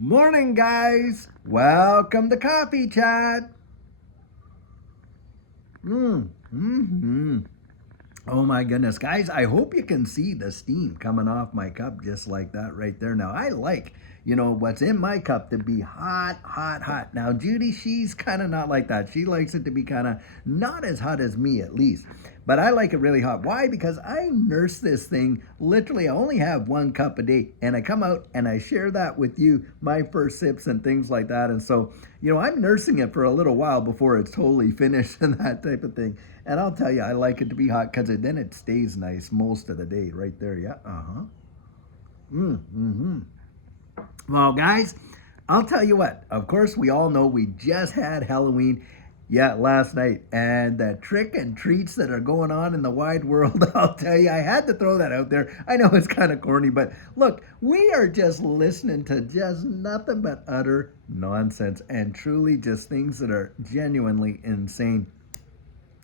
Morning, guys. Welcome to Coffee Chat. Mm-hmm. Oh my goodness, guys, I hope you can see the steam coming off my cup just like that right there. Now, I like, what's in my cup to be hot, hot, hot. Now, Judy, she's kind of not like that. She likes it to be kind of not as hot as me, at least. But I like it really hot. Why? Because I nurse this thing. Literally, I only have 1 cup a day, and I come out and I share that with you, my first sips and things like that. And so, I'm nursing it for a little while before it's totally finished and that type of thing. And I'll tell you, I like it to be hot because then it stays nice most of the day right there. Yeah. Uh-huh. Mm-hmm. Well, guys, I'll tell you what. Of course, we all know we just had Halloween, yeah, last night. And the trick and treats that are going on in the wide world, I'll tell you, I had to throw that out there. I know it's kind of corny, but look, we are just listening to just nothing but utter nonsense and truly just things that are genuinely insane.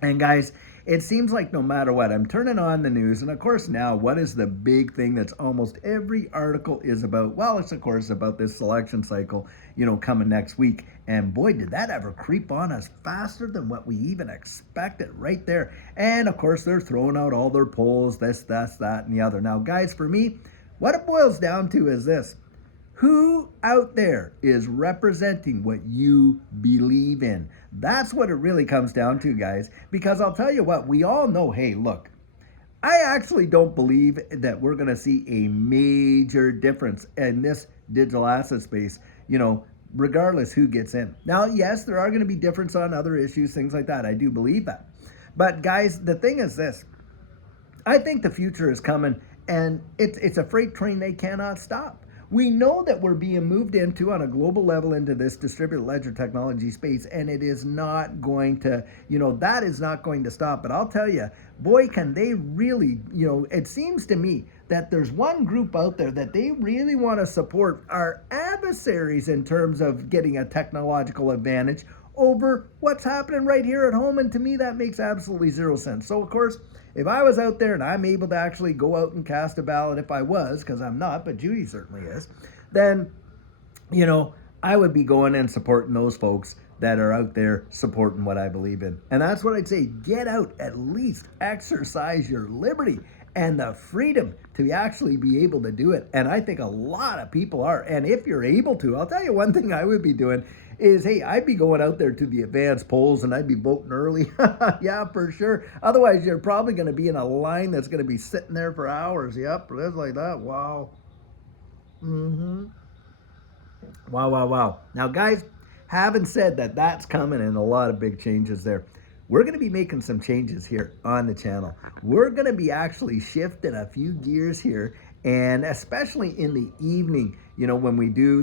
And guys, it seems like no matter what, I'm turning on the news, and of course now, what is the big thing that's almost every article is about? Well, it's of course about this election cycle, coming next week. And boy, did that ever creep on us faster than what we even expected right there. And of course, they're throwing out all their polls, this, that, and the other. Now, guys, for me, what it boils down to is this. Who out there is representing what you believe in? That's what it really comes down to, guys. Because I'll tell you what, we all know, hey, look, I actually don't believe that we're going to see a major difference in this digital asset space, regardless who gets in. Now, yes, there are going to be difference on other issues, things like that. I do believe that. But guys, the thing is this. I think the future is coming, and it's a freight train they cannot stop. We know that we're being moved into on a global level into this distributed ledger technology space, and it is not going to, that is not going to stop. But I'll tell you, boy, can they really, it seems to me that there's one group out there that they really want to support our adversaries in terms of getting a technological advantage over what's happening right here at home. And to me, that makes absolutely zero sense. So, of course, if I was out there and I'm able to actually go out and cast a ballot, if I was, because I'm not, but Judy certainly is, then, I would be going and supporting those folks that are out there supporting what I believe in. And that's what I'd say. Get out, at least exercise your liberty and the freedom to actually be able to do it. And I think a lot of people are. And if you're able to, I'll tell you one thing I would be doing is, hey, I'd be going out there to the advanced polls and I'd be voting early. Yeah, for sure. Otherwise, you're probably going to be in a line that's going to be sitting there for hours. Yep, it's like that. Wow. Mm-hmm. Wow, wow, wow. Now, guys, having said that, that's coming and a lot of big changes there. We're going to be making some changes here on the channel. We're going to be actually shifting a few gears here, and especially in the evening, when we do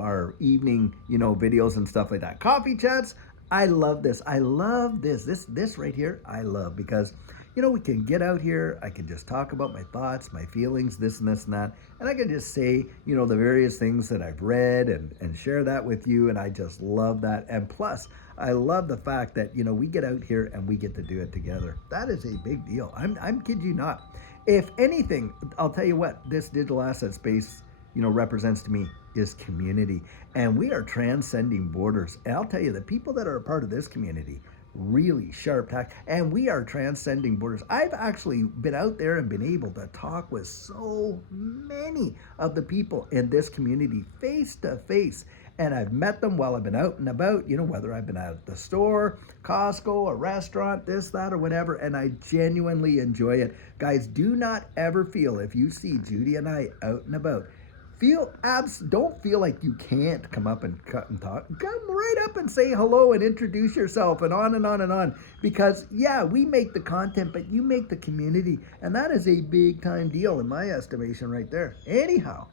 our evening, videos and stuff like that. Coffee chats, I love this. I love this. This right here, I love because we can get out here. I can just talk about my thoughts, my feelings, this and this and that. And I can just say, the various things that I've read and share that with you. And I just love that. And plus, I love the fact that, we get out here and we get to do it together. That is a big deal. I'm kidding you not. If anything, I'll tell you what, this digital asset space, represents to me is community. And we are transcending borders. And I'll tell you, the people that are a part of this community, really sharp tack, and we are transcending borders. I've actually been out there and been able to talk with so many of the people in this community face to face, and I've met them while I've been out and about, whether I've been out at the store, Costco, a restaurant, this, that, or whatever, and I genuinely enjoy it. Guys, do not ever feel, if you see Judy and I out and about, don't feel like you can't come up and cut and talk. Come right up and say hello and introduce yourself and on and on and on. Because yeah, we make the content, but you make the community, and that is a big time deal in my estimation right there. Anyhow.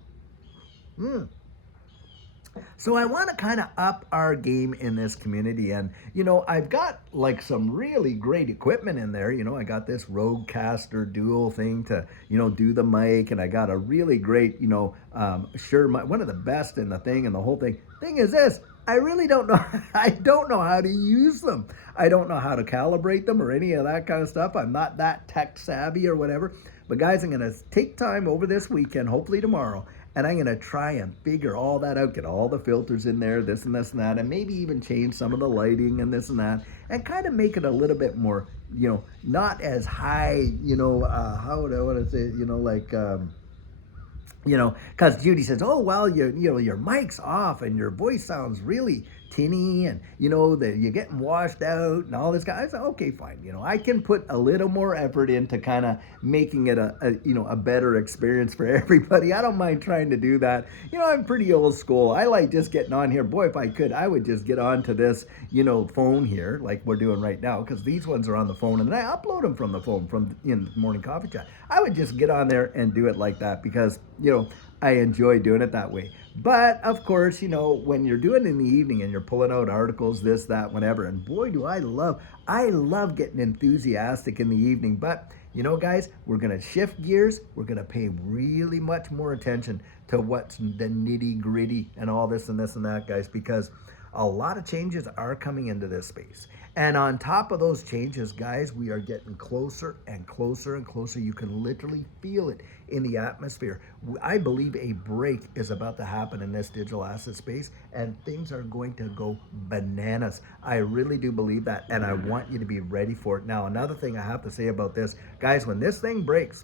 So I want to kind of up our game in this community. And, I've got like some really great equipment in there. I got this Rodecaster dual thing to, do the mic. And I got a really great, one of the best in the thing and the whole thing. Thing is this, I really don't know. I don't know how to use them. I don't know how to calibrate them or any of that kind of stuff. I'm not that tech savvy or whatever. But guys, I'm going to take time over this weekend, hopefully tomorrow, and I'm going to try and figure all that out, get all the filters in there, this and this and that, and maybe even change some of the lighting and this and that, and kind of make it a little bit more, not as high, how would I want to say it, because Judy says, "Oh well, your mic's off and your voice sounds really tinny, and that you're getting washed out and all this guy." I said, "Okay, fine. I can put a little more effort into kind of making it a better experience for everybody. I don't mind trying to do that. I'm pretty old school. I like just getting on here. Boy, if I could, I would just get onto this phone here like we're doing right now, because these ones are on the phone, and then I upload them from the phone from in the morning coffee chat. I would just get on there and do it like that because I enjoy doing it that way. But of course, when you're doing it in the evening and you're pulling out articles, this, that, whatever, and boy, do I love getting enthusiastic in the evening. But guys, we're gonna shift gears. We're gonna pay really much more attention to what's the nitty gritty and all this and this and that, guys, because a lot of changes are coming into this space. And on top of those changes, guys, we are getting closer and closer and closer. You can literally feel it in the atmosphere. I believe a break is about to happen in this digital asset space, and things are going to go bananas. I really do believe that, and I want you to be ready for it. Now, another thing I have to say about this, guys, when this thing breaks,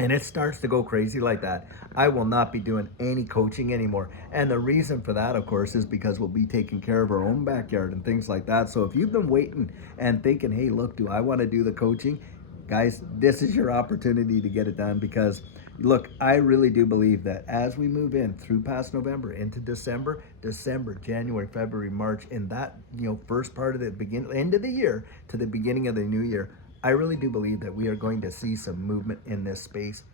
and it starts to go crazy like that, I will not be doing any coaching anymore. And the reason for that, of course, is because we'll be taking care of our own backyard and things like that. So if you've been waiting and thinking, hey, look, do I want to do the coaching? Guys, this is your opportunity to get it done, because look, I really do believe that as we move in through past November into December, January, February, March, in that first part of the end of the year to the beginning of the new year, I really do believe that we are going to see some movement in this space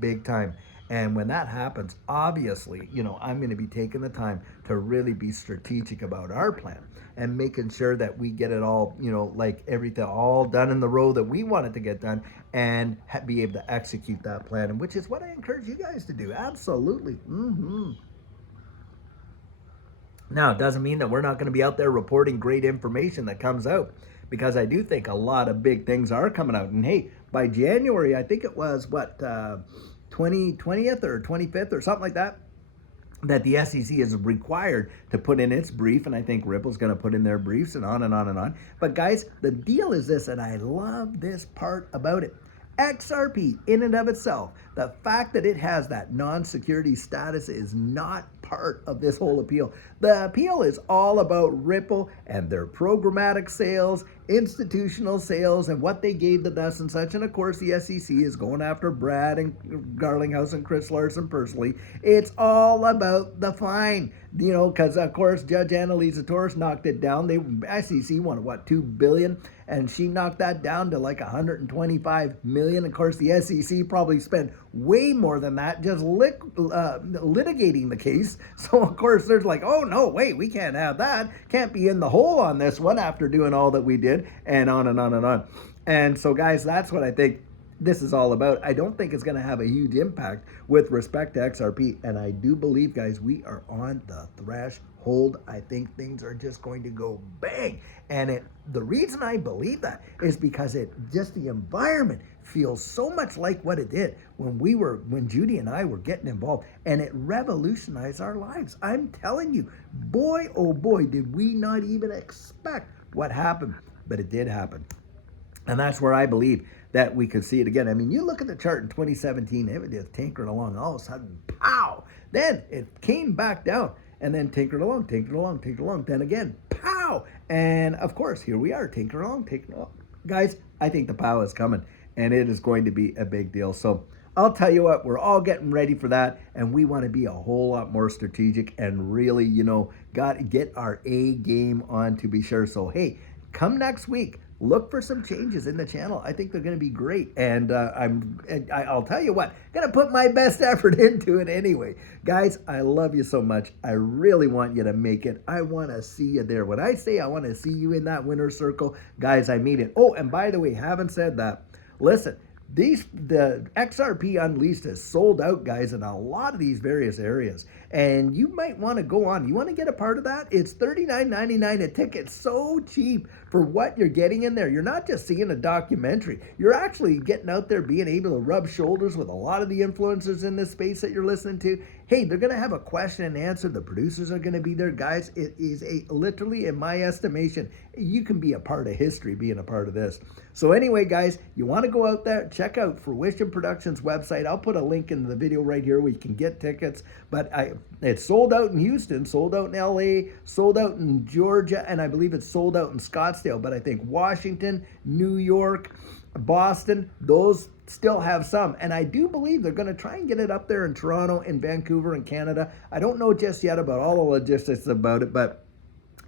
big time. And when that happens, obviously, I'm going to be taking the time to really be strategic about our plan and making sure that we get it all, like everything all done in the row that we want it to get done, and be able to execute that plan, and which is what I encourage you guys to do. Absolutely. Now, it doesn't mean that we're not going to be out there reporting great information that comes out, because I do think a lot of big things are coming out. And hey, by January, I think it was 20th or 25th or something like that the SEC is required to put in its brief, and I think Ripple's going to put in their briefs, and on and on and on. But guys, the deal is this, and I love this part about it. XRP in and of itself, the fact that it has that non-security status is not part of this whole appeal. The appeal is all about Ripple and their programmatic sales, institutional sales, and what they gave to us and such. And of course, the SEC is going after Brad and Garlinghouse and Chris Larson personally. It's all about the fine, because of course Judge Annalisa Torres knocked it down. The SEC wanted $2 billion, and she knocked that down to like 125 million. Of course, the SEC probably spent way more than that just litigating the case. So of course there's like, oh no, wait, we can't have that. Can't be in the hole on this one after doing all that we did, and on and on and on. And so guys, that's what I think this is all about. I don't think it's going to have a huge impact with respect to XRP. And I do believe, guys, we are on the threshold. I think things are just going to go bang. And the reason I believe that is because the environment feels so much like what it did when Judy and I were getting involved, and it revolutionized our lives. I'm telling you, boy, oh boy, did we not even expect what happened, but it did happen. And that's where I believe that we could see it again. I mean, you look at the chart in 2017, it was just tinkering along. All of a sudden, pow! Then it came back down, and then tinkered along. Then again, pow! And of course, here we are, tinkering along. Guys, I think the pow is coming, and it is going to be a big deal. So I'll tell you what, we're all getting ready for that, and we want to be a whole lot more strategic and really, got to get our A game on, to be sure. So hey, come next week, look for some changes in the channel. I think they're going to be great, and I'll tell you what, going to put my best effort into it anyway. Guys, I love you so much. I really want you to make it. I want to see you there. When I say I want to see you in that winner's circle, guys, I mean it. Oh, and by the way, haven't said that. Listen, the XRP Unleashed is sold out, guys, in a lot of these various areas, and you might want to go on. You want to get a part of that? It's $39.99 a ticket, so cheap for what you're getting in there. You're not just seeing a documentary. You're actually getting out there, being able to rub shoulders with a lot of the influencers in this space that you're listening to. Hey, they're going to have a question and answer. The producers are going to be there. Guys, it is literally, in my estimation, you can be a part of history being a part of this. So anyway, guys, you want to go out there, check out Fruition Productions website. I'll put a link in the video right here where you can get tickets. But it's sold out in Houston, sold out in LA, sold out in Georgia, and I believe it's sold out in Scottsdale. But I think Washington, New York, Boston, those still have some. And I do believe they're going to try and get it up there in Toronto and Vancouver and Canada. I don't know just yet about all the logistics about it, but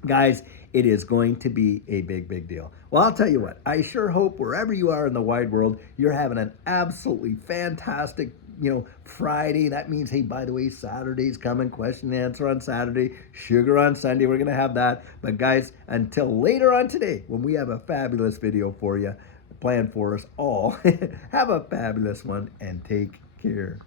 guys, it is going to be a big, big deal. Well, I'll tell you what, I sure hope wherever you are in the wide world, you're having an absolutely fantastic, Friday. That means, hey, by the way, Saturday's coming, question and answer on Saturday, sugar on Sunday. We're going to have that. But guys, until later on today, when we have a fabulous video for you, planned for us all, have a fabulous one and take care.